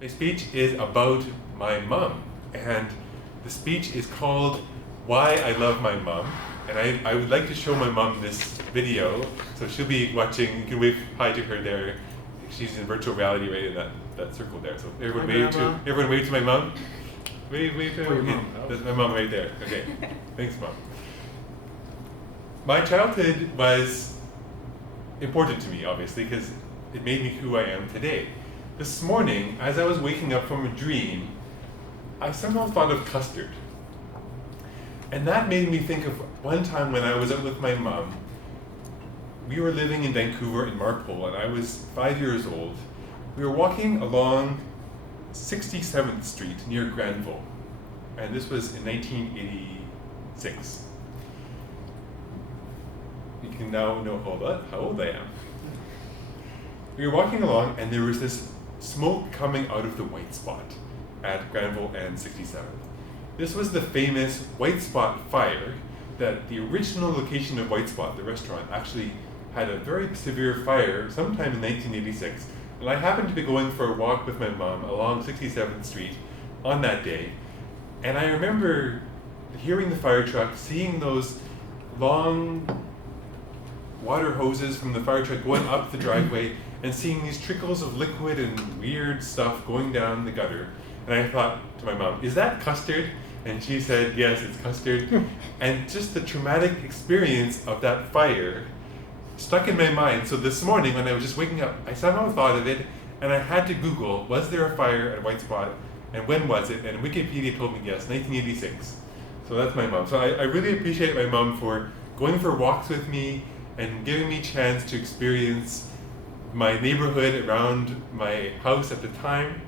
My speech is about my mom, and the speech is called Why I Love My Mom. And I would like to show my mom this video, so she'll be watching. You can wave hi to her there. She's in virtual reality right in that circle there. So everyone wave to my mom. Wave to her. Okay. That's my mom right there. Okay, thanks, Mom. My childhood was important to me, obviously, because it made me who I am today. This morning, as I was waking up from a dream, I somehow thought of custard. And that made me think of one time when I was out with my mom. We were living in Vancouver in Marpole, and I was 5 years old. We were walking along 67th Street near Granville, and this was in 1986. You can now know how old I am. We were walking along, and there was this smoke coming out of the white spot at Granville and 67th. This was the famous White Spot fire, that the original location of White Spot, the restaurant, actually had a very severe fire sometime in 1986. And I happened to be going for a walk with my mom along 67th Street on that day. And I remember hearing the fire truck, seeing those long water hoses from the fire truck going up the driveway, and seeing these trickles of liquid and weird stuff going down the gutter. And I thought to my mom, is that custard? And she said, yes, it's custard. And just the traumatic experience of that fire stuck in my mind. So this morning, when I was just waking up, I somehow thought of it, and I had to Google, was there a fire at White Spot, and when was it? And Wikipedia told me yes, 1986. So that's my mom. So I really appreciate my mom for going for walks with me and giving me a chance to experience my neighborhood around my house at the time.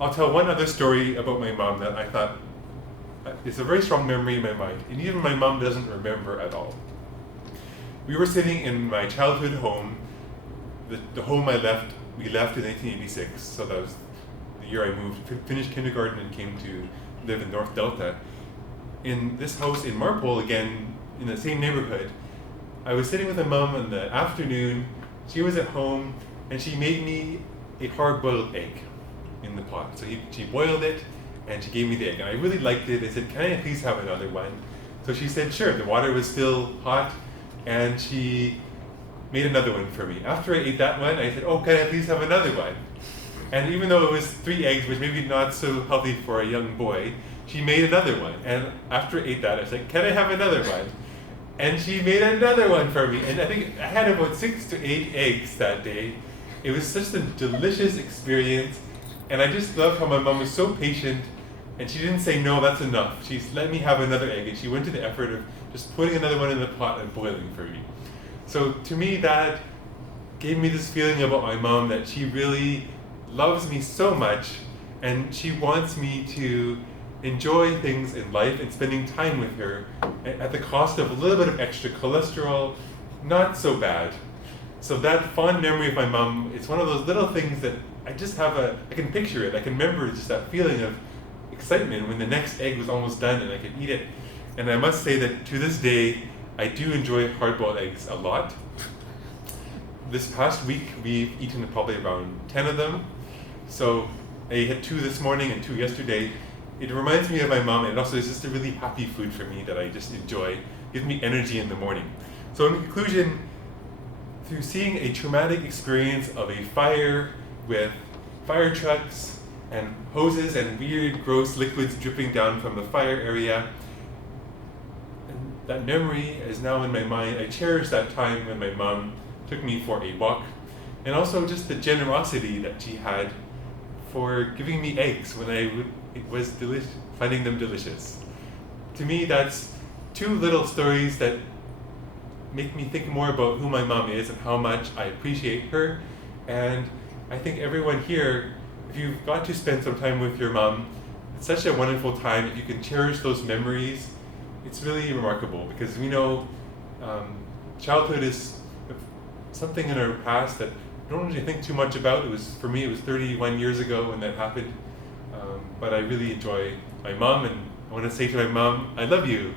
I'll tell one other story about my mom that I thought, it's a very strong memory in my mind, and even my mom doesn't remember at all. We were sitting in my childhood home, the home we left in 1986, so that was the year I moved, finished kindergarten and came to live in North Delta. In this house in Marpole, again, in the same neighborhood, I was sitting with my mom in the afternoon. She was at home, and she made me a hard-boiled egg in the pot. So she boiled it, and she gave me the egg, and I really liked it. I said, can I please have another one? So she said, sure. The water was still hot, and she made another one for me. After I ate that one, I said, oh, can I please have another one? And even though it was 3 eggs, which maybe not so healthy for a young boy, she made another one. And after I ate that, I said, can I have another one? And she made another one for me. And I think I had about 6 to 8 eggs that day. It was such a delicious experience. And I just love how my mom was so patient, and she didn't say, no, that's enough. She let me have another egg, and she went to the effort of just putting another one in the pot and boiling for me. So to me, that gave me this feeling about my mom, that she really loves me so much, and she wants me to enjoy things in life and spending time with her at the cost of a little bit of extra cholesterol, not so bad. So that fond memory of my mom, it's one of those little things that I just have I can picture it. I can remember just that feeling of excitement when the next egg was almost done and I could eat it. And I must say that to this day, I do enjoy hard-boiled eggs a lot. This past week, we've eaten probably around 10 of them. So I had 2 this morning and 2 yesterday. It reminds me of my mom, and also it's just a really happy food for me that I just enjoy. It gives me energy in the morning. So in conclusion, through seeing a traumatic experience of a fire with fire trucks and hoses and weird, gross liquids dripping down from the fire area, and that memory is now in my mind. I cherish that time when my mom took me for a walk, and also just the generosity that she had for giving me eggs when it was finding them delicious. To me, that's 2 little stories that make me think more about who my mom is and how much I appreciate her. And I think everyone here, if you've got to spend some time with your mom, it's such a wonderful time. If you can cherish those memories, it's really remarkable, because we know childhood is something in our past that I don't really think too much about. For me, it was 31 years ago when that happened. But I really enjoy my mom, and I want to say to my mom, I love you.